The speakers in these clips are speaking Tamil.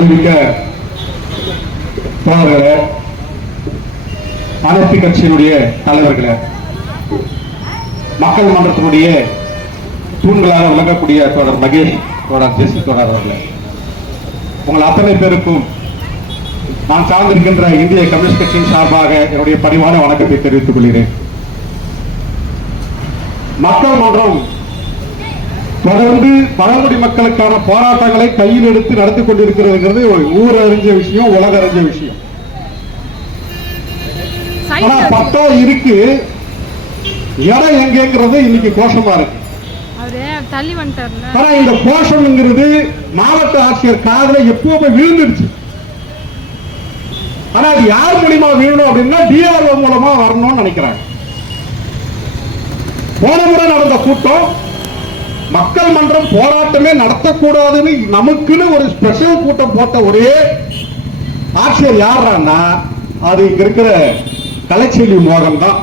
மாண்புமிக்க தோழர்களே, அனைத்து கட்சியினுடைய தலைவர்களே, மக்கள் மன்றத்தினுடைய தூண்களாக விளங்கக்கூடிய தோழர் மகேஷ், தோழர் ஜெசி தோழர் அவர்களே, உங்கள் அத்தனை பேருக்கும் நான் சார்ந்திருக்கின்ற இந்திய கம்யூனிஸ்ட் கட்சியின் சார்பாக என்னுடைய பணிவான வணக்கத்தை தெரிவித்துக் கொள்கிறேன். மக்கள் மன்றம் தொடர்ந்து பழங்குடி மக்களுக்கான போராட்டங்களை கையில் எடுத்து நடத்தி கொண்டிருக்கிறது ஊர் அறிஞ்ச விஷயம், உலக அறிஞ்ச விஷயம். ஆனா பட்டா இருக்கு, இடம் எங்கிறது இன்னைக்கு கோஷமா இருக்கு. ஆனா இந்த கோஷம்ங்கிறது மாவட்ட ஆட்சியர் காதுல எப்பவுமே விழுந்துருச்சு. ஆனா அது யார் மூலியமா விழணும் அப்படின்னா டிஆர்ஓ மூலமா வரணும்னு நினைக்கிறாங்க. போன முறை நடந்த கூட்டம் மக்கள் மன்றம் போராட்டமே நடத்தக்கூடாதுன்னு நமக்குன்னு ஒரு ஸ்பெஷல் கூட்டம் போட்ட ஒரே ஆட்சியர் யாருன்னா அது இங்க இருக்கிற கலைச்செல்வி மோகன் தான்.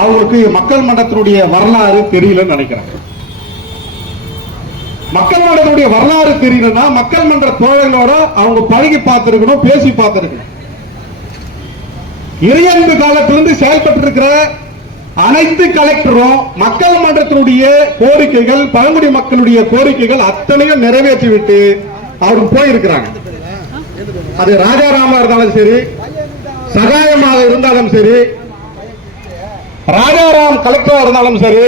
அவங்களுக்கு மக்கள் மன்றத்தினுடைய வரலாறு தெரியலன்னு நினைக்கிறாங்க. மக்கள் மன்றத்தினுடைய வரலாறு தெரியலன்னா மக்கள் மன்ற தோழர்களோட அவங்க பழகி பார்த்திருக்கணும், பேசி பார்த்திருக்கணும். இறையன்பு காலத்திலிருந்து செயல்பட்டு இருக்கிற அனைத்து கலெக்டரும் மக்கள் மன்றத்தினுடைய கோரிக்கைகள், பழங்குடி மக்களுடைய கோரிக்கைகள் அத்தனையும் நிறைவேற்றிவிட்டு அவருக்கு போயிருக்கிறாங்க. அது ராஜாராமா இருந்தாலும் சரி, சகாயமாக இருந்தாலும் சரி, ராஜாராம் கலெக்டரா இருந்தாலும் சரி,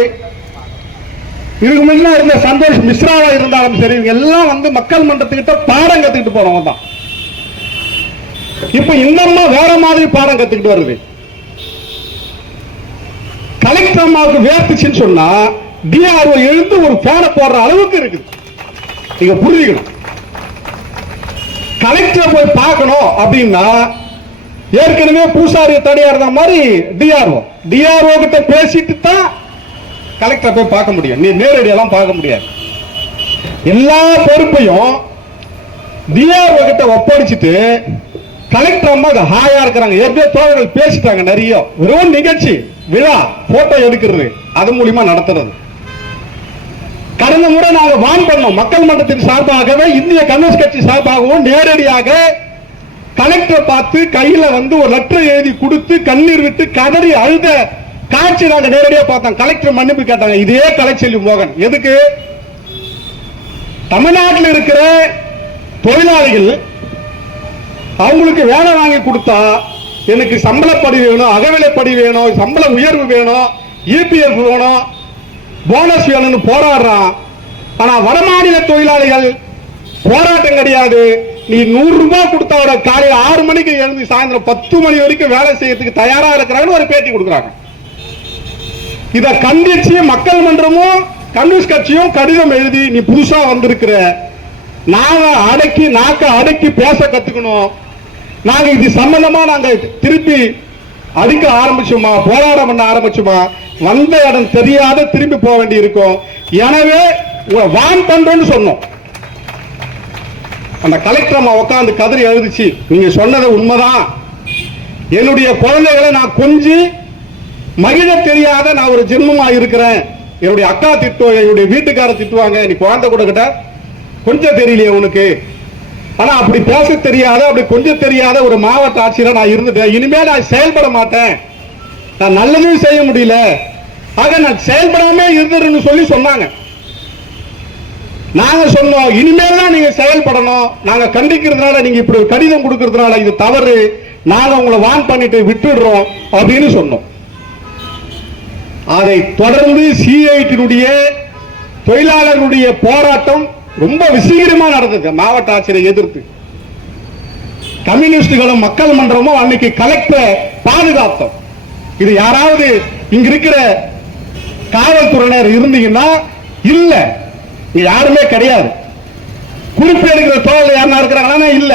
இதுக்கு முன்ன இருந்த சந்தோஷ் மிஸ்ராவா இருந்தாலும் சரி, இவங்க எல்லாம் வந்து மக்கள் மன்றத்துக்கிட்ட பாடம் கத்துக்கிட்டு போனவங்க தான். இப்ப இந்த அம்மா வேற மாதிரி பாடம் கத்துக்கிட்டு வருது. கலெக்டர் அம்மாவுக்கு வேர்த்துச்சுன்னு சொன்னா டிஆர்ஓ எழுந்து ஒரு பேனை போடுற அளவுக்கு இருக்குது. நீங்க புரிஞ்சுக்கணும். கலெக்டர் போய் பார்க்கணும் அப்படின்னா ஏற்கனவே பூசாரிய தடையா இருந்த மாதிரி டிஆர்ஓ கிட்ட பேசிட்டு தான் கலெக்டர் போய் பார்க்க முடியும். நீ நேரடியெல்லாம் பார்க்க முடியாது. எல்லா பொறுப்பையும் டிஆர்ஓ கிட்ட ஒப்படைச்சிட்டு கலெக்டர் அம்மா ஹாயா இருக்கிறாங்க. ஏற்கனவே தோழர்கள் பேசிட்டாங்க நிறைய. வெறும் நிகழ்ச்சி, விழா, போட்டோ எடுக்கிறது, அது மூலியமா நடத்துறது. கடந்த முறை நாங்கள் வான் பண்ணோம். மக்கள் மன்றத்தின் சார்பாகவே இந்திய கம்யூனிஸ்ட் கட்சி சார்பாகவும் நேரடியாக கலெக்டர் பார்த்து கையில வந்து ஒரு லெட்டர் எழுதி கொடுத்து கண்ணீர் விட்டு கதறி அழுத காட்சி நாங்க நேரடியாக பார்த்தோம். கலெக்டர் மன்னிப்பு கேட்டாங்க. இதே கலைச்செல்வி மோகன் எதுக்கு? தமிழ்நாட்டில் இருக்கிற தொழிலாளிகள் அவங்களுக்கு வேலை வாங்கி கொடுத்தா எனக்கு சம்பளப்படி வேணும், அகவிலைப்படி வேணும், சம்பள உயர்வு வேணும், இபிஎஃப் வேணும், போனஸ் வேணும்னு போராடுறான். ஆனா வடமாநில தொழிலாளிகள் போராட்டம் கிடையாது. நீ 100 ரூபாய் கொடுத்தா காலையில் 6 மணிக்கு எழுந்து சாயந்தரம் 10 மணி வரைக்கும் வேலை செய்யறதுக்கு தயாரா இருக்கிறாங்கன்னு ஒரு பேட்டி கொடுக்குறாங்க. இதை கண்டிச்சு மக்கள் மன்றமும் கம்யூனிஸ்ட் கட்சியும் கடிதம் எழுதி, நீ புதுசா வந்திருக்கிற, நாக்க அடக்கி பேச கத்துக்கணும். நாங்க இது சம்பந்தமா நாங்க திருப்பி அடிக்க ஆரம்பிச்சோமா, போராட்டம் பண்ண ஆரம்பிச்சோமா, வந்த இடம் தெரியாத திரும்பி போக வேண்டி இருக்கும். எனவே வான் பண்றோம்னு சொன்னோம். அந்த கலெக்டர் அம்மா உட்காந்து கதறி எழுதிச்சு, நீங்க சொன்னது உண்மைதான். என்னுடைய குழந்தைகளை நான் கொஞ்சி மகிழ தெரியாத நான் ஒரு ஜென்மமா இருக்கிறேன். என்னுடைய அக்கா திட்டுவாங்க, என்னுடைய வீட்டுக்கார திட்டுவாங்க, நீ குழந்தை கூட கிட்ட கொஞ்சம் தெரியலையே உனக்கு. ஆனா அப்படி பேச தெரியாத, அப்படி கொஞ்சம் தெரியாத ஒரு மாவட்ட ஆட்சியரா நான் இருந்துட்டேன். இனிமே நான் செயல்பட மாட்டேன், நான் நல்லதும் செய்ய முடியல, ஆக நான் செயல்படாம இருந்துருன்னு சொல்லி சொன்னாங்க. நாங்க சொன்னோம், இனிமேல் தான் நீங்க செயல்படணும். நாங்க கண்டிக்கிறதுனால, நீங்க இப்படி கடிதம் கொடுக்கறதுனால இது தவறு, நாங்க உங்களை வான் பண்ணிட்டு விட்டுடுறோம் அப்படின்னு சொன்னோம். அதை தொடர்ந்து சிஐடியினுடைய தொழிலாளர்களுடைய போராட்டம் ரொம்ப விசீகரமா நடந்தது. மாவட்ட ஆட்சியரை எதிர்த்து கம்யூனிஸ்டுகளும் மக்கள் மன்றமும் அன்னைக்கு கலெக்டர் பாதுகாத்தோம். இது யாராவது இங்க இருக்கிற காவல்துறையினர் இருந்தீங்கன்னா இல்ல, இங்க யாருமே கிடையாது. குறிப்பு எடுக்கிற தோழர்கள் யாரா இருக்கிறாங்களா? இல்ல.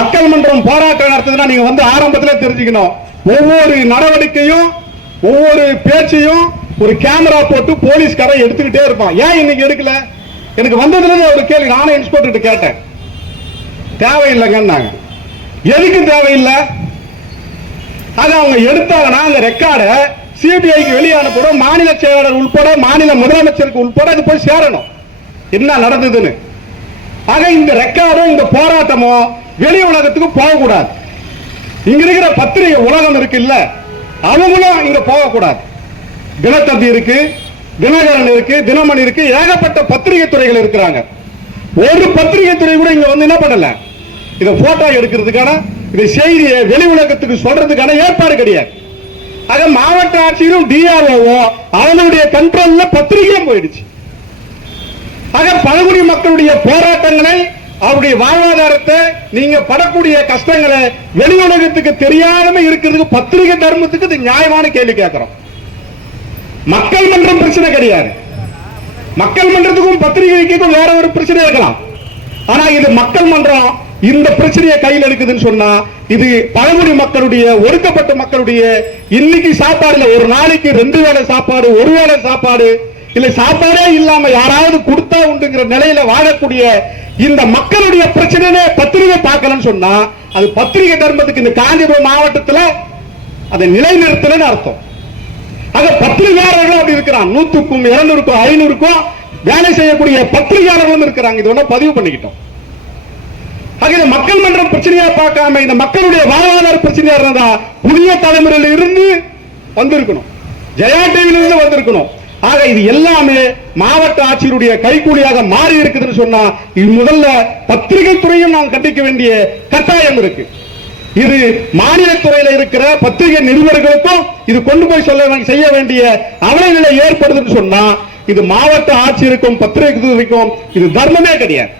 மக்கள் மன்றம் போராட்டம் நடத்துதுன்னா நீங்க வந்து ஆரம்பத்தில் தெரிஞ்சுக்கணும். ஒவ்வொரு நடவடிக்கையும் ஒவ்வொரு பேச்சையும் ஒரு கேமரா போட்டு போலீஸ்காரன் எடுத்துக்கிட்டே இருப்பான். ஏன் இன்னைக்கு எடுக்கல? எனக்கு வந்ததுல ஒரு கேள்வி நானே இன்ஸ்பெக்டர் கேட்டேன். தேவையில்லைங்க. எதுக்கு தேவையில்லை? அது அவங்க எடுத்தாங்கன்னா அந்த ரெக்கார்டை சிபிஐக்கு வெளியே அனுப்பணும். மாநில செயலாளர் உட்பட, மாநில முதலமைச்சருக்கு உட்பட அது போய் சேரணும் என்ன நடந்ததுன்னு. ஆக இந்த ரெக்கார்டும் இந்த போராட்டமும் வெளி உலகத்துக்கு போகக்கூடாது. இங்க இருக்கிற பத்திரிகை உலகம் இருக்கு இல்ல, அவங்களும் இங்க போகக்கூடாது. தினத்தந்தி இருக்கு, தினகரன் இருக்கு, தினமணி இருக்கு, ஏகப்பட்ட பத்திரிகை துறைகள் இருக்கிறாங்க. ஒரு பத்திரிகை துறை கூட இங்க வந்து என்ன பண்ணல, இத போட்டோ எடுக்கிறதுக்கான இந்த செய்தியை வெளி உலகத்துக்கு சொல்றதுக்கான ஏற்பாடு கிடையாது. ஆக மாவட்ட ஆட்சியரும் டிஆர்ஓ அவனுடைய கண்ட்ரோல்ல பத்திரிகையும் போயிடுச்சு. ஆக பழங்குடி மக்களுடைய போராட்டங்களை, அவருடைய வாழ்வாதாரத்தை, நீங்க படக்கூடிய கஷ்டங்களை வெளி உலகத்துக்கு தெரியாம இருக்கிறதுக்கு பத்திரிகை தர்மத்துக்கு இது நியாயமான கேள்வி கேட்கிறோம். மக்கள் மன்றம் பிரச்சனை கிடையாது. மக்கள் மன்றத்துக்கும் பத்திரிகைக்கும் வேற ஒரு பிரச்சனை இருக்கலாம். ஆனா இது மக்கள் மன்றம் இந்த பிரச்சனையை கையில் எடுக்குதுன்னு சொன்னா, இது பழங்குடி மக்களுடைய, ஒடுக்கப்பட்ட மக்களுடைய இன்னைக்கு சாப்பாடுல ஒரு நாளைக்கு 2 வேளை சாப்பாடு, 1 வேளை சாப்பாடு இல்ல சாப்பாடே இல்லாம யாராவது கொடுத்தா உண்டுங்கிற நிலையில வாழக்கூடிய இந்த மக்களுடைய பிரச்சனையை பத்திரிகை பார்க்கலன்னு சொன்னா, அது பத்திரிகை தர்மத்துக்கு இந்த காஞ்சிபுரம் மாவட்டத்தில் அதை நிலைநிறுத்தலன்னு அர்த்தம். ஆக பத்திரிகையாளர்களும் அப்படி இருக்கிறான். 100க்கும் 200க்கும் 500க்கும் வேலை செய்யக்கூடிய பத்திரிகையாளர்களும் இருக்கிறாங்க. இது ஒண்ணு பதிவு பண்ணிக்கிட்டோம். ஆக இந்த மக்கள் மன்றம் பிரச்சனையா பார்க்காம இந்த மக்களுடைய வாழ்வாதார பிரச்சனையா இருந்தா புதிய தலைமுறையில் இருந்து வந்திருக்கணும், ஜெயா டிவியிலிருந்து வந்திருக்கணும். ஆக இது எல்லாமே மாவட்ட ஆட்சியருடைய கைக்கூலியாக மாறி இருக்குதுன்னு சொன்னா, இது முதல்ல பத்திரிகை துறையும் நாம் கண்டிக்க வேண்டிய கட்டாயம் இருக்கு. இது மாநில துறையில இருக்கிற பத்திரிகை நிருபர்களுக்கும் இது கொண்டு போய் செய்ய வேண்டிய அவலநிலை ஏற்படுதுன்னு சொன்னா, இது மாவட்ட ஆட்சியருக்கும் பத்திரிகை துறைக்கும் இது தர்மமே கிடையாது.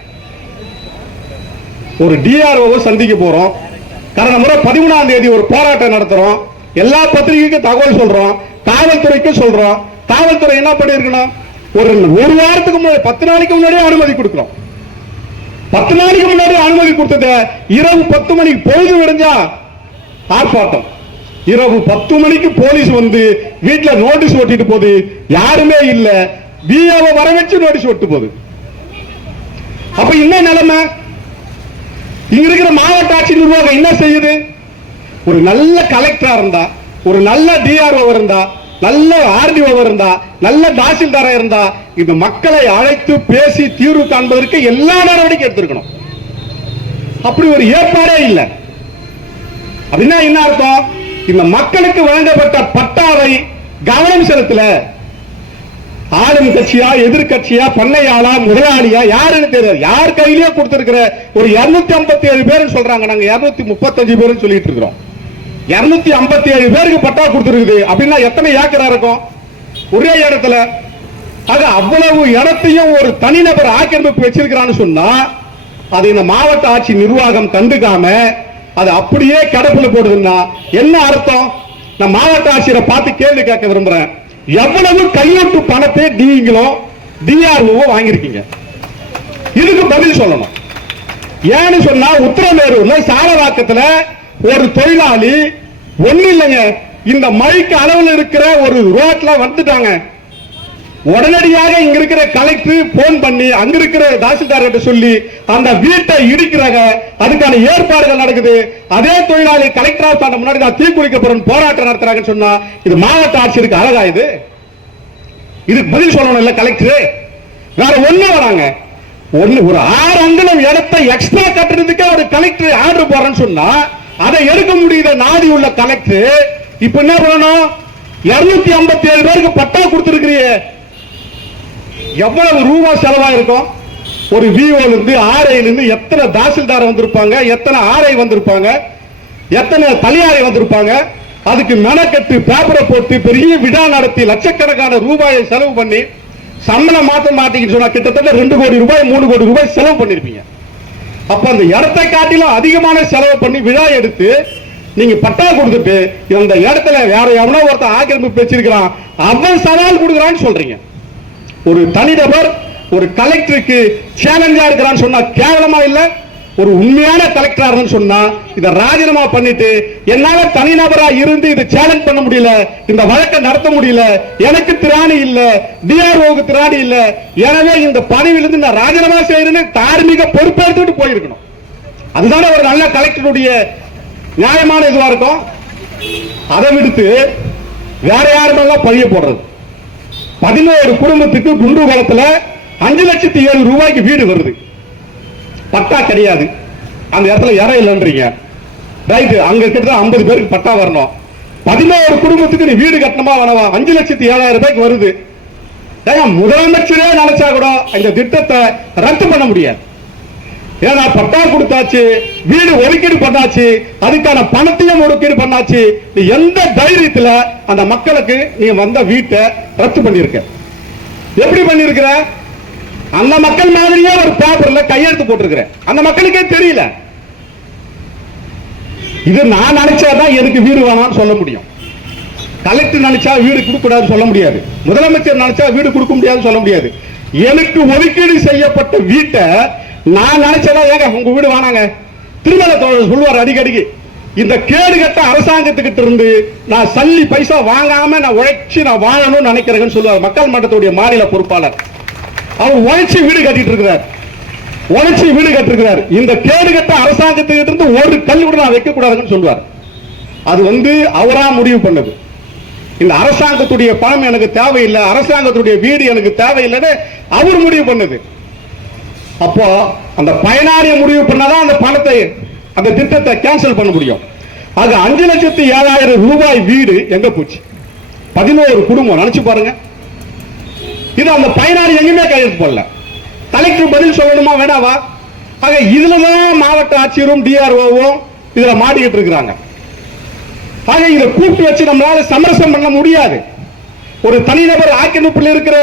ஒரு டிஆர்ஓ சந்திக்க போறோம். கடந்த முறை 13ஆம் தேதி ஒரு போராட்டம் நடத்துறோம். எல்லா பத்திரிகைக்கும் தகவல் சொல்றோம், காவல்துறைக்கும் சொல்றோம். காவல்துறை என்ன பண்ணிருக்கணும், ஒரு வாரத்துக்கு முன்னாடி 10 நாளைக்கு முன்னாடியே அனுமதி கொடுக்கிறோம். 10 நாளைக்கு முன்னாடி அனுமதி கொடுத்தது இரவு 10 மணிக்கு பொழுது விடுஞ்சா ஆர்ப்பாட்டம். இரவு 10 மணிக்கு போலீஸ் வந்து வீட்டுல நோட்டீஸ் ஒட்டிட்டு போகுது. யாருமே இல்ல, பிஏவை வர வச்சு நோட்டீஸ் ஒட்டு போகுது. அப்ப என்ன நிலைமை? இங்க இருக்கிற மாவட்ட ஆட்சி நிர்வாகம் என்ன செய்யுது? ஒரு நல்ல கலெக்டரா இருந்தா, ஒரு நல்ல டிஆர்ஓ இருந்தா, நல்ல ஆர்டிஓ இருந்தா, நல்ல தாசில்தாரா இருந்தா, இந்த மக்களை அழைத்து பேசி தீர்வு காண்பதற்கு எல்லா நடவடிக்கை எடுத்திருக்கணும். அப்படி ஒரு ஏற்பாடே இல்லை. அப்படின்னா என்ன அர்த்தம்? இந்த மக்களுக்கு வழங்கப்பட்ட பட்டாவை கவனம் செலுத்தல. ஆளும் கட்சியா, எதிர்கட்சியா, பண்ணையாளா, முதலாளியா, யாருன்னு தெரியாது. யார் கையிலேயே கொடுத்திருக்கிற ஒரு 257 பேர் சொல்றாங்க. நாங்க 235 பேர் சொல்லிட்டு இருக்கிறோம். 257 பேருக்கு பட்டா கொடுத்திருக்குது. அப்படின்னா எத்தனை ஏக்கரா இருக்கும் ஒரே இடத்துல? ஆக அவ்வளவு இடத்தையும் ஒரு தனிநபர் ஆக்கிரமிப்பு வச்சிருக்கிறான்னு சொன்னா, அது இந்த மாவட்ட ஆட்சி நிர்வாகம் கண்டுக்காம அது அப்படியே கடப்புல போடுதுன்னா என்ன அர்த்தம்? நான் மாவட்ட ஆட்சியரை பார்த்து கேள்வி கேட்க விரும்புறேன். எவ்வளவு கையொட்டு பணத்தை நீங்களும் டிஆர்ஓ வாங்கியிருக்கீங்க? இதுக்கு பதில் சொல்லணும். ஏன்னு சொன்னா, உத்தரமேரூர்ல சாலவாக்கத்துல ஒரு தொழிலாளி ஒண்ணு இல்லைங்க, இந்த மழைக்கு அளவில் இருக்கிற ஒரு ரோட்ல வந்துட்டாங்க. உடனடியாக இங்க இருக்கிற கலெக்டர் போன் பண்ணி அங்க இருக்கிற தாசில்தார் சொல்லி அந்த வீட்டை இடிக்கிறாங்க. அதுக்கான ஏற்பாடுகள் நடக்குது. அதே தொழிலாளி கலெக்டர் ஆஃபீஸ் முன்னாடி தான் தீக்குளிக்க போறோம் போராட்டம் நடத்துறாங்கன்னு சொன்னா, இது மாவட்ட ஆட்சியருக்கு அழகா? இதுக்கு பதில் சொல்லணும் இல்ல கலெக்டர்? வேற ஒண்ணு வராங்க, ஒரு 6 அங்குலம் இடத்தை எக்ஸ்ட்ரா கட்டுறதுக்கு ஒரு கலெக்டர் ஆர்டர் போறேன்னு சொன்னா, அதை எடுக்க முடியாத நாதி உள்ள கலெக்டர் இப்ப என்ன பண்ணணும்? 257 பேருக்கு பட்டா கொடுத்திருக்கிற எவ்வளவு ரூபாய் செலவா இருக்கும்? ஒரு விஓல இருந்து ஆர்ஐல இருந்து எத்தனை தாசில்தார் வந்திருப்பாங்க, எத்தனை ஆர்ஐ வந்திருப்பாங்க, எத்தனை தனியாரை வந்திருப்பாங்க. அதுக்கு மெனக்கட்டு பேப்பரை போட்டு பெரிய விழா நடத்தி லட்சக்கணக்கான ரூபாயை செலவு பண்ணி சம்பளம் மாற்ற மாட்டீங்கன்னு சொன்னா கிட்டத்தட்ட 2 கோடி ரூபாய் 3 கோடி ரூபாய் செலவு பண்ணிருப்பீங்க. அப்ப அந்த இடத்தை காட்டிலும் அதிகமான செலவு பண்ணி விழா எடுத்து நீங்க பட்டா கொடுத்துட்டு இந்த இடத்துல வேற எவனோ ஒருத்தன் ஆக்கிரமிப்பு வச்சிருக்கிறான், அவன் சவால் கொடுக்கிறான்னு சொல்றீங்க. ஒரு தனிநபர் ஒரு கலெக்டருக்கு சேலஞ்சா இருக்கிறான்னு சொன்னா கேவலமா இல்ல? ஒரு உண்மையான கலெக்டரா சொன்னா இதை ராஜினாமா பண்ணிட்டு, என்னால தனிநபரா இருந்து இதை சேலஞ்ச் பண்ண முடியல, இந்த வழக்கை நடத்த முடியல, எனக்கு திராணி இல்ல, டிஆர்ஓக்கு திராணி இல்ல, எனவே இந்த பதவியிலிருந்து நான் ராஜினாமா செய்யறேன்னு தார்மீக பொறுப்பேற்றுட்டு போயிருக்கணும். அதுதானே ஒரு நல்ல கலெக்டருடைய நியாயமான இதுவா இருக்கும். அதை விடுத்து வேற யாருமெல்லாம் பழிய போடுறது. 11 குடும்பத்துக்கு குண்டு காலத்துல 5,07,000 ரூபாய்க்கு வீடு வருது. பட்டா கிடையாது, அந்த இடத்துல இடம் இல்லைன்றீங்க. ரைட்டு, அங்க கிட்ட 50 பேருக்கு பட்டா வரணும். 11 குடும்பத்துக்கு நீ வீடு கட்டணுமா வேணவா? 5,07,000 ரூபாய்க்கு வருது. முதலமைச்சரே நினைச்சா கூட இந்த திட்டத்தை ரத்து பண்ண முடியாது. ஏன்னா பட்டா கொடுத்தாச்சு, வீடு ஒதுக்கீடு பண்ணாச்சு, அதுக்கான பணத்தையும் ஒதுக்கீடு பண்ணாச்சு. எந்த தைரியத்தில் அந்த மக்களுக்கு நீ வந்த வீட்டை ரத்து பண்ணிருக்க? எப்படி பண்ணிருக்கிற? அந்த மக்கள் மாதிரியே ஒரு பேப்பர்ல கையெழுத்து போட்டிருக்கிற. அந்த மக்களுக்கே தெரியல. இது நான் நினைச்சாதான் எனக்கு வீடு வேணாம்னு சொல்ல முடியும். கலெக்டர் நினைச்சா வீடு கொடுக்க கூடாதுன்னு சொல்ல முடியாது. முதலமைச்சர் நினைச்சா வீடு கொடுக்க முடியாதுன்னு சொல்ல முடியாது. எனக்கு ஒதுக்கீடு செய்யப்பட்ட வீட்டை நான் நினைச்சதா ஏங்க உங்க வீடு வானாங்க. திருமலை தோழர் சொல்லுவார் அடிக்கடிக்கு, இந்த கேடுகட்ட அரசாங்கத்துக்கிட்ட இருந்து நான் சல்லி பைசா வாங்காம நான் உழைச்சி நான் வாழணும்னு நினைக்கிறேன்னு சொல்லுவார். மக்கள் மன்றத்துடைய மாநில பொறுப்பாளர். அவர் உழைச்சி வீடு கட்டிட்டு இருக்கிறார், உழைச்சி வீடு கட்டிருக்கிறார். இந்த கேடுகட்ட அரசாங்கத்துக்கிட்ட இருந்து ஒரு கல் கூட நான் வைக்க கூடாதுன்னு சொல்லுவார். அது அவரா முடிவு பண்ணது. இந்த அரசாங்கத்துடைய பணம் எனக்கு தேவையில்லை, அரசாங்கத்துடைய வீடு எனக்கு தேவையில்லைன்னு அவர் முடிவு பண்ணது. அப்போ அந்த பயனாளிய முடிவு பண்ணாதான் அந்த பணத்தை, அந்த திட்டத்தை கேன்சல் பண்ண முடியும். அது 5,07,000 ரூபாய் வீடு எங்க போச்சு? 11 குடும்பம். நினைச்சு பாருங்க. இது அந்த பயனாளி எங்குமே கையெழுத்து போடல. கலெக்டர் பதில் சொல்லணுமா வேணாவா? ஆக இதுலதான் மாவட்ட ஆட்சியரும் டிஆர்ஓவும் இதுல மாட்டிக்கிட்டு இருக்கிறாங்க. ஆக இதை கூப்பிட்டு வச்சு நம்மளால சமரசம் பண்ண முடியாது. ஒரு தனிநபர் ஆக்கிரமிப்பில் இருக்கிற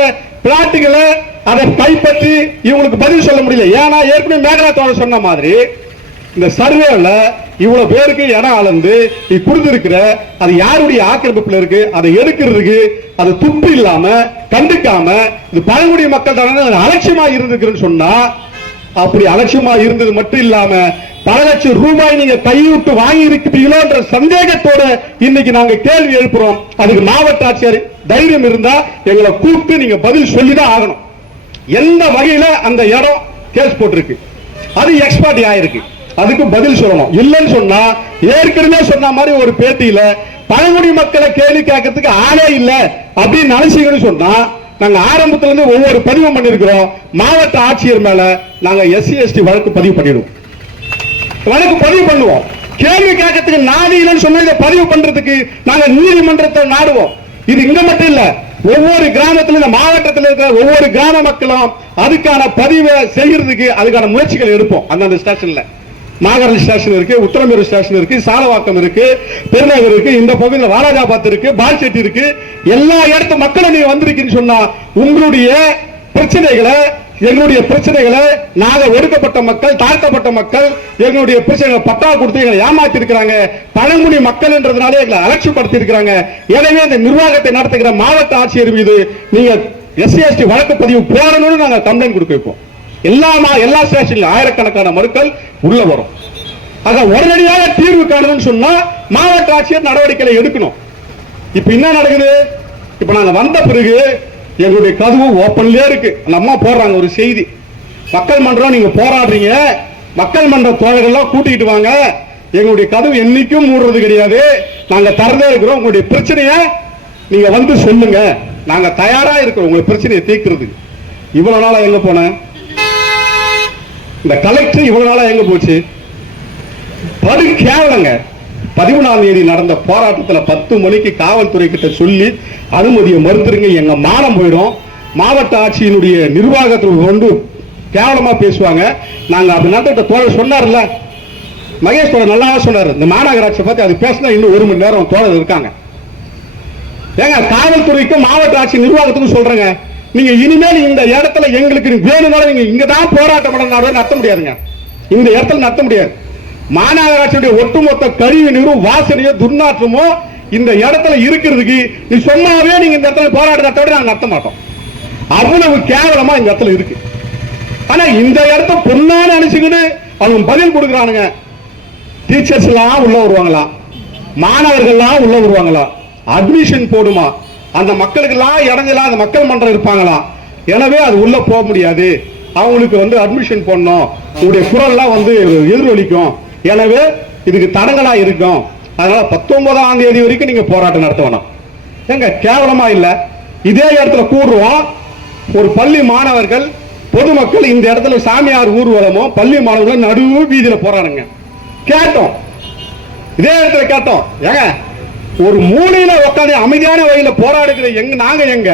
பிளாட்டுகளை அதை கைப்பற்றி இவங்களுக்கு பதில் சொல்ல முடியல. ஏன்னா ஏற்கனவே மேகலா தோழர் சொன்ன மாதிரி இந்த சர்வேல இவ்வளவு பேருக்கு இடம் அளந்து கொடுத்திருக்கிற அது யாருடைய ஆக்கிரமிப்புல இருக்கு, அதை எடுக்கிறதுக்கு அது துப்பு இல்லாம கண்டுக்காம இது பழங்குடி மக்கள் தானே அலட்சியமா இருந்திருக்குன்னு சொன்னா, அப்படி அலட்சியமா இருந்தது மட்டும் இல்லாம பல லட்சம் ரூபாய் நீங்க கைவிட்டு வாங்கி இருக்கிறீங்களோ என்ற சந்தேகத்தோட இன்னைக்கு நாங்க கேள்வி எழுப்புறோம். அதுக்கு மாவட்ட ஆட்சியர் தைரியம் இருந்தா எங்களை கூப்பிட்டு நீங்க பதில் சொல்லிதான் ஆகணும். எந்த வகையில அந்த இடம் கேஸ் போட்டிருக்கு, அது எக்ஸ்பர்ட் ஆயிருக்கு, அதுக்கு பதில் சொல்லணும். இல்லைன்னு சொன்னா ஏற்கனவே சொன்ன மாதிரி ஒரு பேட்டியில பழங்குடி மக்களை கேள்வி கேட்கறதுக்கு ஆளே இல்ல அப்படின்னு நினைச்சீங்கன்னு சொன்னா, நாங்க ஆரம்பத்துல இருந்து ஒவ்வொரு பதிவும் பண்ணிருக்கிறோம். மாவட்ட ஆட்சியர் மேல நாங்க SC/ST வழக்கு பதிவு பண்ணிடுவோம், வழக்கு பதிவு பண்ணுவோம். கேள்வி கேட்கறதுக்கு நாதி இல்லைன்னு சொன்னா இதை பதிவு பண்றதுக்கு நாங்க நீதிமன்றத்தை நாடுவோம். இது இங்க மட்டும் இல்ல, ஒவ்வொரு கிராமத்தில் இந்த மாவட்டத்தில் இருக்கிற ஒவ்வொரு கிராம மக்களும் அதுக்கான பதிவை செய்யறதுக்கு அதுக்கான முயற்சிகள் எடுப்போம். அந்தந்த ஸ்டேஷன்ல மாகரல் ஸ்டேஷன் இருக்கு, உத்தரமேரு ஸ்டேஷன் இருக்கு, சாலவாக்கம் இருக்கு, பெருநகர் இருக்கு, இந்த பகுதியில் வாலாஜாபாத் இருக்கு, பால்செட்டி இருக்கு. எல்லா இடத்து மக்களும் நீங்க வந்திருக்கீங்கன்னு சொன்னா உங்களுடைய பிரச்சனைகளை, எங்களுடைய பிரச்சனைகளை, நாங்க ஒடுக்கப்பட்ட மக்கள், தாழ்த்தப்பட்ட மக்கள், எங்களுடைய பிரச்சனைகளை பட்டா கொடுத்து எங்களை ஏமாத்தி இருக்கிறாங்க. பழங்குடி மக்கள் என்றதுனால எங்களை அலட்சியப்படுத்தி இருக்கிறாங்க. எனவே இந்த நிர்வாகத்தை நடத்துகிற மாவட்ட ஆட்சியர் மீது நீங்க SC/ST வழக்கு பதிவு போடணும்னு நாங்க கம்ப்ளைண்ட் கொடுக்க வைப்போம். எல்லா ஸ்டேஷன்ல ஆயிரக்கணக்கான மனுக்கள் உள்ள வரும். ஆக உடனடியாக தீர்வு காணும்னு சொன்னா மாவட்ட ஆட்சியர் நடவடிக்கைகளை எடுக்கணும். இப்ப என்ன நடக்குது? இப்ப நாங்க வந்த பிறகு எங்களுடைய கதவு ஓப்பன்லயே இருக்கு. அந்த அம்மா போடுறாங்க ஒரு செய்தி, மக்கள் மன்றம் நீங்க போராடுறீங்க, மக்கள் மன்ற தோழர்கள்லாம் கூட்டிட்டு வாங்க, எங்களுடைய கதவு என்னைக்கும் மூடுறது கிடையாது, நாங்க திறந்தே இருக்கிறோம், உங்களுடைய பிரச்சனைய நீங்க வந்து சொல்லுங்க, நாங்க தயாரா இருக்கிறோம் உங்களுடைய பிரச்சனையை தீர்க்கிறது. இவ்வளவு நாளா எங்க போன இந்த கலெக்டர்? இவ்வளவு நாளா எங்க போச்சு? படு கேவலங்க. 13ஆம் தேதி நடந்த போராட்டத்தில் 10 மணிக்கு காவல்துறை கிட்ட சொல்லி அனுமதியை மறுத்துருங்க, எங்க மானம் போயிடும். மாவட்ட ஆட்சியினுடைய நிர்வாகத்தில் கொண்டு கேவலமா பேசுவாங்க. நாங்க அப்படி நடத்த தோழர் சொன்னார்ல, மகேஷ் தோழர் நல்லா சொன்னார். இந்த மாநகராட்சியை பத்தி அது பேசினா இன்னும் 1 மணி நேரம் தோழர் இருக்காங்க. ஏங்க காவல்துறைக்கும் மாவட்ட ஆட்சி நிர்வாகத்துக்கும் சொல்றேங்க, நீங்க இனிமேல் இந்த இடத்துல எங்களுக்கு வேணும்னாலும் நீங்க இங்கதான் போராட்டம் பண்ண நடத்த முடியாதுங்க. இந்த இடத்துல நடத்த முடியாது. மாநகராட்சியுடைய ஒட்டுமொத்த கழிவு நீரும் வாசனையோ துர்நாற்றமோ இந்த இடத்துல இருக்கிறதுக்கு நீ சொன்னாவே நீங்க இந்த இடத்துல போராட்டம் நடத்த நாங்க நடத்த மாட்டோம். அவ்வளவு கேவலமா இந்த இடத்துல இருக்கு. ஆனா இந்த இடத்த பொண்ணான நினைச்சுக்கிட்டு அவங்க பதில் கொடுக்குறானுங்க. டீச்சர்ஸ் எல்லாம் உள்ள வருவாங்களா, மாணவர்கள்லாம் உள்ள வருவாங்களா, அட்மிஷன் போடுமா, அந்த மக்களுக்கு எல்லாம் இடங்கெல்லாம் அந்த மக்கள் மன்றம் இருப்பாங்களா, எனவே அது உள்ள போக முடியாது, அவங்களுக்கு அட்மிஷன் போடணும், உங்களுடைய குரல்லாம் எதிரொலிக்கும், எனவே இதுக்கு தடங்களா இருக்கும், அதனால 19ஆம் தேதி வரைக்கும் நீங்க போராட்டம் நடத்த வேணாம். எங்க கேவலமா இல்ல? இதே இடத்துல கூடுறோம், ஒரு பள்ளி மாணவர்கள் பொதுமக்கள் இந்த இடத்துல சாமியார் ஊர்வலமோ பள்ளி மாணவர்களும் நடுவு வீதியில போறானுங்க. கேட்டோம், இதே இடத்துல கேட்டோம், ஏங்க ஒரு மூலையில உட்காந்து அமைதியான வழியில போராடுகிற நாங்க எங்க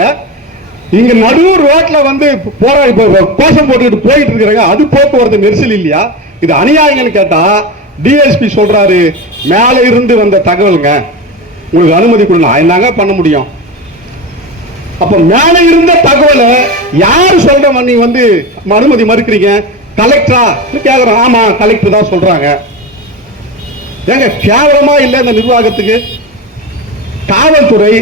இங்க நடுவூர் ரோட்ல வந்து போராடி கோஷம் போட்டுக்கிட்டு போயிட்டு இருக்கிறாங்க, அது போக்குவரத்து நெரிசல் இல்லையா? இது அநியாயங்கன்னு கேட்டா டிஎஸ்பி சொல்றாரு, மேல இருந்து வந்த தகவலுங்க, உங்களுக்கு அனுமதி கொடுங்க. என்னங்க பண்ண முடியும்? அப்ப மேல இருந்த தகவலை யாரு சொல்ற நீ வந்து அனுமதி மறுக்கிறீங்க? கலெக்டரா கேக்குறோம். ஆமா கலெக்டர் தான் சொல்றாங்க. ஏங்க கேவலமா இல்ல இந்த நிர்வாகத்துக்கு? காவல்துறை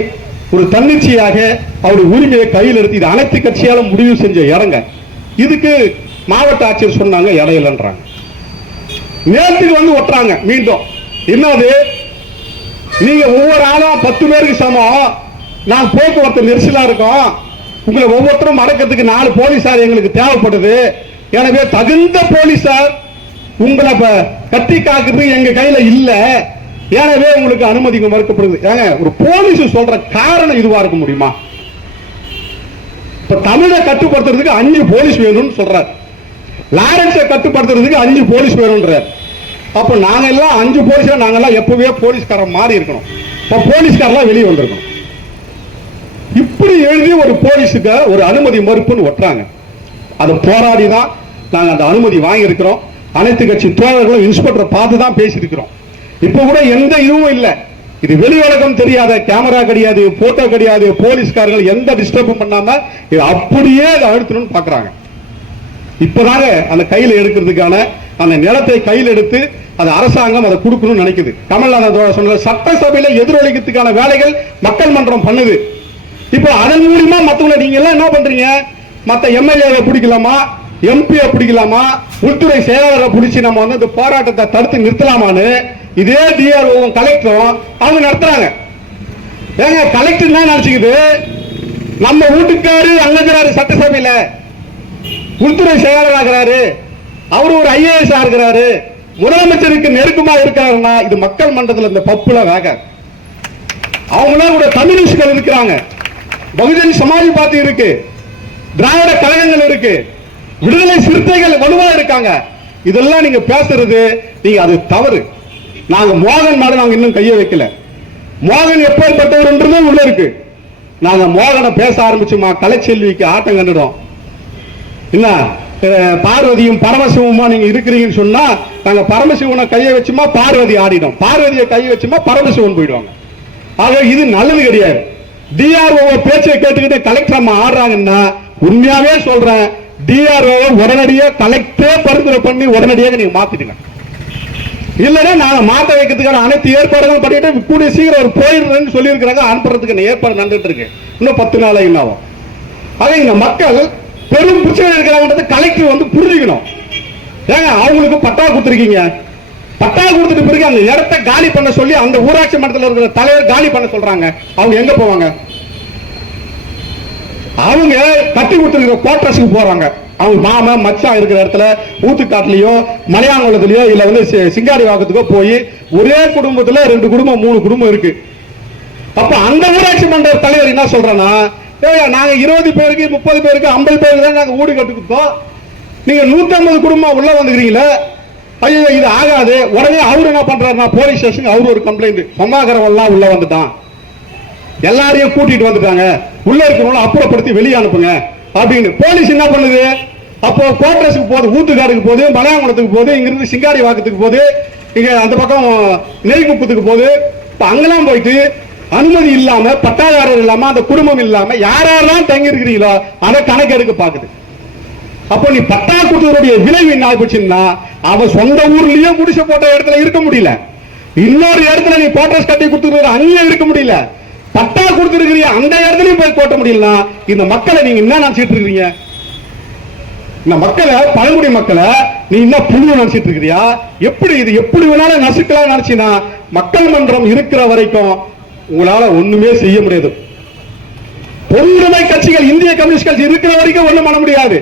ஒரு தன்னிச்சையாக அவருடைய உரிமையை கையில் எடுத்து இது அனைத்து கட்சியாலும் முடிவு செஞ்ச இடங்க. இதுக்கு மாவட்ட ஆட்சியர் சொன்னாங்க இடையிலன்றாங்க. நேரத்துக்கு வந்து ஒட்டுறாங்க மீண்டும். என்னது, நீங்க ஒவ்வொரு ஆளும் 10 பேருக்கு சமம், நான் போக்குவரத்து நெரிசலா இருக்கோம், உங்களை ஒவ்வொருத்தரும் அடக்கிறதுக்கு 4 போலீசார் எங்களுக்கு தேவைப்படுது, எனவே தகுந்த போலீசார் உங்களை கட்டி காக்குறது எங்க கையில இல்ல, எனவே உங்களுக்கு அனுமதி மறுக்கப்படுது. ஏங்க ஒரு போலீஸ் சொல்ற காரணம் இதுவா இருக்க முடியுமா? இப்ப தமிழை கட்டுப்படுத்துறதுக்கு 5 போலீஸ் வேணும்னு சொல்றாரு, லாரன்ஸை கட்டுப்படுத்துறதுக்கு 5 போலீஸ் வேணும்ன்றார். அப்ப நாங்க எல்லாம் 5 போலீஸ், நாங்க எல்லாம் எப்பவே போலீஸ்காரன் மாறி இருக்கணும், இப்ப போலீஸ்காரெல்லாம் வெளியே வந்திருக்கணும். இப்படி எழுதி ஒரு போலீஸுக்கு ஒரு அனுமதி மறுப்புன்னு ஒட்டுறாங்க. அதை போராடி தான் நாங்க அந்த அனுமதி வாங்கி இருக்கிறோம். அனைத்து கட்சி தோழர்களும் இன்ஸ்பெக்டர் பார்த்து தான் பேசியிருக்கிறோம். இப்ப கூட எந்த இதுவும் இல்லை. இது வெளி உலகம் தெரியாத, கேமரா கிடையாது, போட்டோ கிடையாது, போலீஸ்காரர்கள் எந்த டிஸ்டர்பும் பண்ணாம இது அப்படியே அழுத்தணும்னு பாக்குறாங்க. இப்பதாங்க அந்த கையில் எடுக்கிறதுக்கான அந்த நிலத்தை கையில் எடுத்து அது அரசாங்கம் அதை கொடுக்கணும்னு நினைக்குது. கமல்நாதன் சொன்ன சட்டசபையில எதிரொலிக்கிறதுக்கான வேலைகள் மக்கள் மன்றம் பண்ணுது. இப்போ அதன் மூலியமா மத்தவங்க நீங்க எல்லாம் என்ன பண்றீங்க? மத்த எம்எல்ஏ பிடிக்கலாமா, எம்பியை பிடிக்கலாமா, உள்துறை செயலாளரை பிடிச்சி நம்ம வந்து இந்த போராட்டத்தை தடுத்து நிறுத்தலாமான்னு இதே டிஆர்ஓ கலெக்டரும் அவங்க நடத்துறாங்க. ஏங்க கலெக்டர் என்ன நினைச்சுக்குது, நம்ம வீட்டுக்காரு அங்கங்கிறாரு, சட்டசபையில உள்துறை செயலாளர் ஆகிறாரு, அவரு ஒரு ஐஏஎஸ் ஆகிறாரு, முதலமைச்சருக்கு நெருக்கமா இருக்கிறாருன்னா இது மக்கள் மன்றத்தில் இந்த பப்புல வேக. அவங்களாம் கூட கம்யூனிஸ்ட்கள் இருக்கிறாங்க, பகுஜன் சமாஜ் பார்ட்டி இருக்கு, திராவிட கழகங்கள் இருக்கு, விடுதலை சிறுத்தைகள் வலுவா இருக்காங்க. இதெல்லாம் நீங்க பேசுறது நீங்க அது தவறு. நாங்க மோகன் மேல நாங்க இன்னும் கைய வைக்கல. மோகன் எப்பேற்பட்டவர் உள்ள இருக்கு. நாங்க மோகனை பேச ஆரம்பிச்சுமா கலைச்செல்விக்கு ஆட்டம் கண்டுடும். என்ன பார்வதியும் பரமசிவமா நீங்க இருக்கிறீங்கன்னு சொன்னா நாங்க பரமசிவனை கைய வச்சுமா பார்வதி ஆடிடும், பார்வதியை கைய வச்சுமா பரமசிவன் போயிடுவாங்க. ஆக இது நல்லது கிடையாது. டிஆர்ஓ பேச்சை கேட்டுக்கிட்டு கலெக்டர் அம்மா ஆடுறாங்கன்னா உண்மையாவே சொல்றேன், டிஆர்ஓ உடனடியாக கலெக்டரே பரிந்துரை பண்ணி உடனடியாக நீங்க மாத்திடுங்க. இல்லைன்னா நாங்க மாத்த வைக்கிறதுக்கான அனைத்து ஏற்பாடுகளும் பண்ணிட்டு கூடிய சீக்கிரம் ஒரு போயிடுறேன்னு சொல்லி இருக்கிறாங்க. அனுப்புறதுக்கு ஏற்பாடு நடந்துட்டு இருக்கு. இன்னும் 10 நாள் என்னாகும். ஆக இந்த மக்கள் பெரும் பிரச்சனை இருக்கிறாங்கன்றது கலெக்டர் வந்து புரிஞ்சுக்கணும். ஏங்க அவங்களுக்கு பட்டா கொடுத்துருக்கீங்க, பட்டா கொடுத்துட்டு பிறகு அந்த இடத்தை காலி பண்ண சொல்லி அந்த ஊராட்சி மன்றத்தில் இருக்கிற தலைவர் காலி பண்ண சொல்றாங்க. அவங்க எங்க போவாங்க? அவங்க கட்டி கொடுத்துருக்கிற குவார்டர்ஸுக்கு போறாங்க. அவங்க மாமா மச்சான் இருக்கிற இடத்துல ஊத்துக்காட்டுலயோ மலையாங்குளத்திலயோ இல்ல வந்து சிங்காரி வாக்கத்துக்கோ போய் ஒரே குடும்பத்துல 2 குடும்பம் 3 குடும்பம் இருக்கு. அப்ப அந்த ஊராட்சி மன்ற தலைவர் என்ன சொல்றேன்னா, நாங்க 20 பேருக்கு 30 பேருக்கு 50 பேருக்கு தான் நாங்க வீடு கட்டு கொடுத்தோம், நீங்க 150 குடும்பம் உள்ள வந்துக்கிறீங்களே, ஐயோ இது ஆகாது. உடனே அவரு என்ன பண்றாருன்னா போலீஸ் ஸ்டேஷன் அவரு ஒரு கம்ப்ளைண்ட், சொந்தக்காரவெல்லாம் உள்ள வந்துட்டான், எல்லாரையும் கூட்டிட்டு வந்துட்டாங்க, உள்ள இருக்கிறவங்கள அப்புறப்படுத்தி வெளியே அனுப்புங்க அப்படின்னு. போலீஸ் என்ன பண்ணுது? அப்போ குவார்டர்ஸுக்கு போகுது, ஊத்துக்காடுக்கு போகுது, மலையாங்குளத்துக்கு போகுது, இங்க இருந்து சிங்காரி வாக்கத்துக்கு போகுது, இங்க அந்த பக்கம் நெய்குப்பத்துக்கு போகுது. அங்கெல்லாம் போயிட்டு அனுமதி இல்லாம பட்டாதாரர் இல்லாம அந்த குடும்பம் இல்லாம யாரெல்லாம் தங்கி இருக்கிறீங்களோ அதை கணக்கெடுக்க பாக்குது. அப்போ நீ பட்டா கொடுத்தவருடைய விளைவு என்ன ஆயிடுச்சுன்னா, அவன் சொந்த ஊர்லயே முடிச்ச போட்ட இடத்துல இருக்க முடியல, இன்னொரு இடத்துல நீ குவார்டர்ஸ் கட்டி கொடுத்துருக்க அங்கேயும் இருக்க முடியல, பட்டா கொடுத்துருக்கிற அந்த இடத்துலயும் போய் போட்ட முடியலன்னா இந்த மக்களை நீங்க என்ன நினைச்சிட்டு இருக்கீங்க? இந்த மக்களை, பழங்குடி மக்களை நீ என்ன புழு நினைச்சிட்டு இருக்கிறியா? எப்படி இது எப்படி வேணாலும் நசுக்கலாம் நினைச்சினா மக்கள் மன்றம் இருக்கிற வரைக்கும் உங்களால ஒண்ணுமே செய்ய முடியாது. பொதுவுடைமை கட்சிகள், இந்திய கம்யூனிஸ்ட் கட்சி இருக்கிற வரைக்கும் ஒண்ணும் பண்ண முடியாது,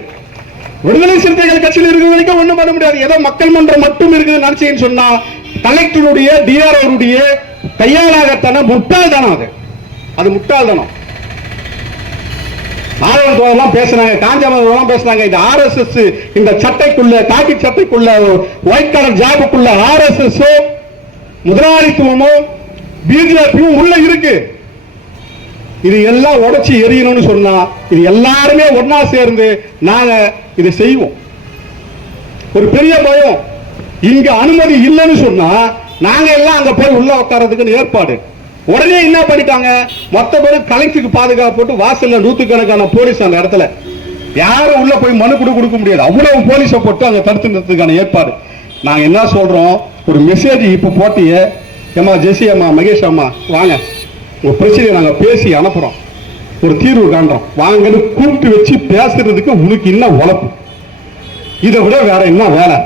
விடுதலை சிறுத்தைகள் கட்சியில் இருக்கிற வரைக்கும் ஒண்ணும் பண்ண முடியாது. ஏதோ மக்கள் மன்றம் மட்டும் இருக்குது நினைச்சேன்னு சொன்னா கலெக்டருடைய டிஆர்ஓடைய கையாளாகத்தான முட்டாள்தானம், அது முட்டாள்தானம். ஆர்வம் தோழர்லாம் பேசுறாங்க, காஞ்சாமலாம் பேசுறாங்க. இந்த ஆர்எஸ்எஸ் இந்த சட்டைக்குள்ள, காக்கி சட்டைக்குள்ள, ஒயிட் கலர் ஜாபுக்குள்ள ஆர்எஸ்எஸ் முதலாளித்துவமும் பிஜேபியும் உள்ள இருக்கு. இது எல்லாம் உடைச்சு எரியணும்னு சொன்னா இது எல்லாருமே ஒன்னா சேர்ந்து நாங்க இதை செய்வோம். ஒரு பெரிய பயம், இங்க அனுமதி இல்லைன்னு சொன்னா நாங்க எல்லாம் அங்க போய் உள்ள உட்கார்றதுக்கு ஏற்பாடு. உடனே என்ன பண்ணிட்டாங்க, மொத்த பேரும் கலெக்டருக்கு பாதுகாப்பு போட்டு வாசல்ல நூத்துக்கணக்கான போலீஸ் அந்த இடத்துல யாரும் உள்ள போய் மனு கொடுக்க முடியாது, அவ்வளவு போலீஸை போட்டு அங்க தடுத்து நிறுத்துக்கான ஏற்பாடு. நாங்க என்ன சொல்றோம், ஒரு மெசேஜ் இப்ப போட்டிய, ஏமா ஜெசி அம்மா, மகேஷ் அம்மா வாங்க, உங்க பிரச்சனையை நாங்க பேசி அனுப்புறோம், ஒரு தீர்வு காண்றோம் வாங்கன்னு கூப்பிட்டு வச்சு பேசுறதுக்கு உனக்கு என்ன உழப்பு, இதை விட வேற என்ன வேலை?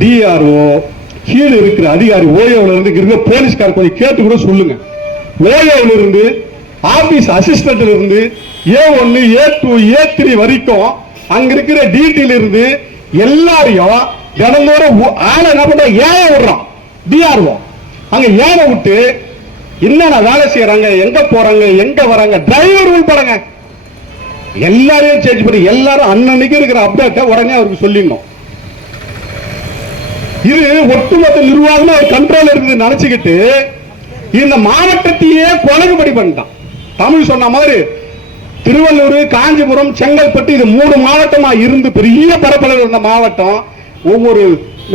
டிஆர்ஓ கீழே இருக்கிற அதிகாரி ஓயோல இருந்து இருக்கிற போலீஸ்கார கொஞ்சம் கேட்டு கூட சொல்லுங்க. ஓயோல இருந்து ஆபீஸ் அசிஸ்டன்ட்ல இருந்து A1 A2 A3 வரைக்கும் அங்க இருக்கிற டிடில இருந்து எல்லாரையும் தினந்தோறும் ஆளை என்ன பண்ற ஏழை விடுறான் டிஆர்ஓ. அங்க ஏழை விட்டு என்னென்ன வேலை செய்யறாங்க, எங்க போறாங்க, எங்க வராங்க, டிரைவர் உள்படங்க எல்லாரையும் சேஞ்ச் பண்ணி எல்லாரும் அன்னன்னைக்கு இருக்கிற அப்டேட்டை உடனே அவருக்கு சொல்லிடணும். இது ஒட்டுமொத்த நிர்வாகம் ஒரு கண்ட்ரோல் இருக்குது நினைச்சுக்கிட்டு இந்த மாவட்டத்தையே குளறுபடி பண்ணிட்டான். தமிழ் சொன்ன மாதிரி திருவள்ளூர், காஞ்சிபுரம், செங்கல்பட்டு இது 3 மாவட்டமா இருந்து பெரிய பரப்பளவு இருந்த மாவட்டம். ஒவ்வொரு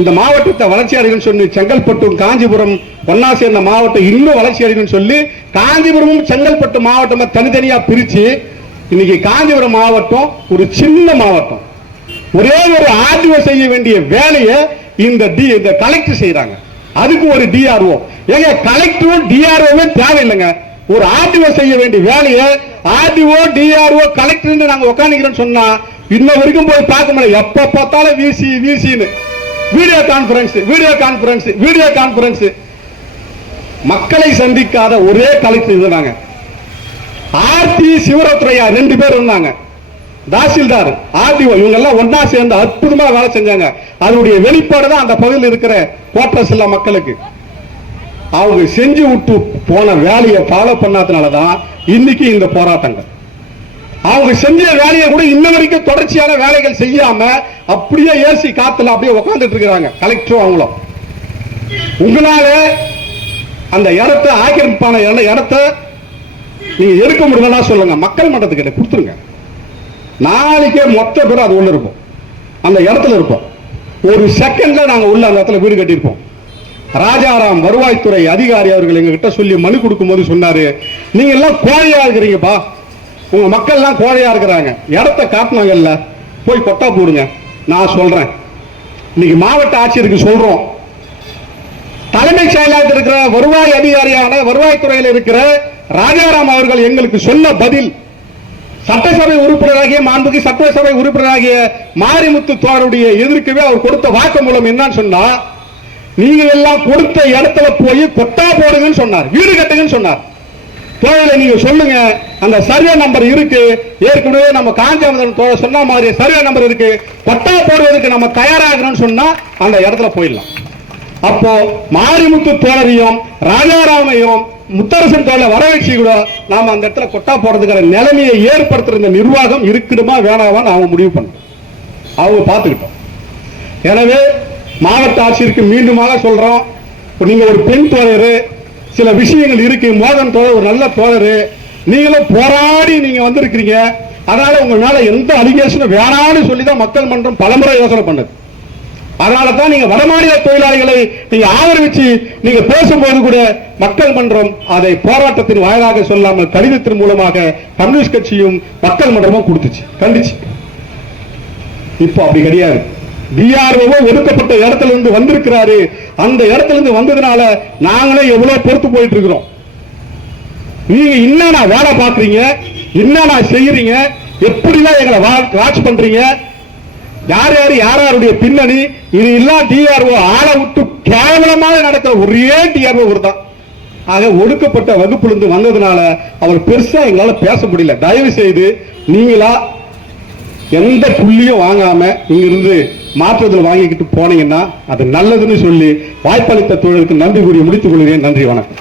இந்த மாவட்டத்தை வளர்ச்சி அடையும் சொல்லி செங்கல்பட்டும் காஞ்சிபுரம் ஒன்னா சேர்ந்த மாவட்டம் இன்னும் வளர்ச்சி அடையும் சொல்லி காஞ்சிபுரமும் செங்கல்பட்டு மாவட்டமா தனித்தனியா பிரிச்சு இன்னைக்கு காஞ்சிபுரம் மாவட்டம் ஒரு சின்ன மாவட்டம். ஒரே ஒரு ஆர்டிஓ செய்ய வேண்டிய வேலையை இந்த கலெக்டர் செய்யறாங்க. அதுக்கு ஒரு டிஆர்ஓ, ஏங்க கலெக்டரும் டிஆர்ஓவே தேவையில்லைங்க. ஒரு ஆர்டிஓ செய்ய வேண்டிய வேலையை ஆர்டிஓ டிஆர்ஓ கலெக்டர் நாங்க உட்காந்துக்கிறோம் சொன்னா இன்ன வரைக்கும் போய் பார்க்க முடியல. எப்ப பார்த்தாலும் விசி விசின்னு video conference video conference video conference. மக்களை சந்திக்காத ஒரே கலெக்டர் இருந்தாங்க. ஆர்த்தி சிவராத்ரையா 2 பேர் இருந்தாங்க. தாசில்தார், ஆர்டிஓ இவங்க எல்லாம் ஒன்னா சேர்ந்து அற்புதமா வேலை செஞ்சாங்க. அதனுடைய வெளிப்பாடு தான் அந்த பகுதியில் இருக்கிற குவார்டர்ஸ் எல்லாம் மக்களுக்கு அவங்க செஞ்சு விட்டு போன வேலையை ஃபாலோ பண்ணாதனாலதான் இன்னைக்கு இந்த போராட்டங்கள். அவங்க செஞ்ச வேலையை கூட இன்ன வரைக்கும் தொடர்ச்சியான வேலைகள் செய்யாம அப்படியே ஏசி காத்துல அப்படியே உட்கார்ந்துட்டு இருக்கிறாங்க கலெக்டரும் அவங்களும். உங்களால அந்த இடத்தை ஆக்கிரமிப்பான இடத்தை நீங்க எடுக்க முடியலன்னா சொல்லுங்க, மக்கள் மன்றத்துக்கிட்ட கொடுத்துருங்க. நாளைக்கே மொத்த பேர் அது உள்ள இருக்கும், அந்த இடத்துல இருப்போம். ஒரு செகண்ட்ல நாங்க உள்ள அந்த இடத்துல வீடு கட்டியிருப்போம். ராஜாராம் வருவாய்த்துறை அதிகாரி அவர்கள் எங்க கிட்ட சொல்லி மனு கொடுக்கும் போது சொன்னாரு, நீங்க எல்லாம் கோழையா இருக்கிறீங்கப்பா, உங்க மக்கள் எல்லாம் கோழையா இருக்கிறாங்க, இடத்த காட்டினாங்கல்ல போய் கொட்டா போடுங்க. நான் சொல்றேன், இன்னைக்கு மாவட்ட ஆட்சியருக்கு சொல்றோம், தலைமைச் செயலாளர் இருக்கிற வருவாய் அதிகாரியான வருவாய்த்துறையில் இருக்கிற ராஜாராம் அவர்கள் எங்களுக்கு சொன்ன பதில், சட்டசபை உறுப்பினராகிய மாண்புக்கு சட்டசபை உறுப்பினராகிய மாரிமுத்து தோழருடைய எதிர்க்கவே அவர் கொடுத்த வாக்குமூலம் என்னன்னு சொன்னா, நீங்க எல்லாம் கொடுத்த இடத்துல போய் கொட்டா போடுங்கன்னு சொன்னார், வீடு கட்டுங்கன்னு சொன்னார். தோழரை நீங்க சொல்லுங்க, அந்த சர்வே நம்பர் இருக்கு, ஏற்கனவே நம்ம காஞ்சாமதன் தோழர் சொன்ன மாதிரி சர்வே நம்பர் இருக்கு, கொட்டா போடுவதற்கு நம்ம தயாராகணும்னு சொன்னா அந்த இடத்துல போயிடலாம். அப்போ மாரிமுத்து தோழரையும் ராஜாராமையும் முத்தரசன் தோழரை வரவழைச்சி கூட நாம அந்த இடத்துல கொட்டா போடுறதுக்கான நிலைமையை ஏற்படுத்துற நிர்வாகம் இருக்கணுமா வேணாமான்னு அவங்க முடிவு பண்ண அவங்க பார்த்துக்கிட்டோம். எனவே மாவட்ட ஆட்சியருக்கு மீண்டுமாக சொல்றோம், நீங்க ஒரு பெண் தோழர், சில விஷயங்கள் இருக்கு, மோகன் தோழர் ஒரு நல்ல தோழர், நீங்களும் போராடி நீங்க வந்திருக்கிறீங்க, அதனால உங்களால எந்த அலிகேஷனும் வேணான்னு சொல்லிதான் மக்கள் மன்றம் பலமுறை யோசனை பண்ணது. அதனால தான் நீங்க வடமாநில தொழிலாளிகளை நீங்க ஆதரவிச்சு நீங்க பேசும்போது கூட மக்கள் மன்றம் அதை போராட்டத்தின் வாயிலாக சொல்லாமல் கடிதத்தின் மூலமாக கம்யூனிஸ்ட் கட்சியும் மக்கள் மன்றமும் கொடுத்துச்சு, கண்டிச்சு. இப்போ அப்படி கிடையாது. டிஆர்ஓ ஒதுக்கப்பட்ட இடத்துல இருந்து வந்திருக்கிறாரு, அந்த இடத்துல இருந்து வந்ததுனால நாங்களே எவ்வளவு பொறுத்து போயிட்டு இருக்கிறோம். நீங்க என்னன்னா வேலை பாக்குறீங்க, என்னன்னா செய்யறீங்க, எப்படிலாம் எங்களை வாட்ச் பண்றீங்க, யார் யார் யாருடைய பின்னணி, இது எல்லாம் டிஆர்ஓ ஆளை விட்டு கேவலமாக நடக்கிற ஒரே டிஆர்ஓ தான். ஆக ஒடுக்கப்பட்ட வகுப்பிலிருந்து வந்ததுனால அவர் பெருசா எங்களால பேச முடியல. தயவு செய்து நீங்களா எந்த புள்ளியும் வாங்காம இங்கிருந்து மாற்றத்தில் வாங்கிக்கிட்டு போனீங்கன்னா அது நல்லதுன்னு சொல்லி வாய்ப்பளித்த தொழிலுக்கு நன்றி கூறி முடித்துக் கொள்கிறேன். நன்றி, வணக்கம்.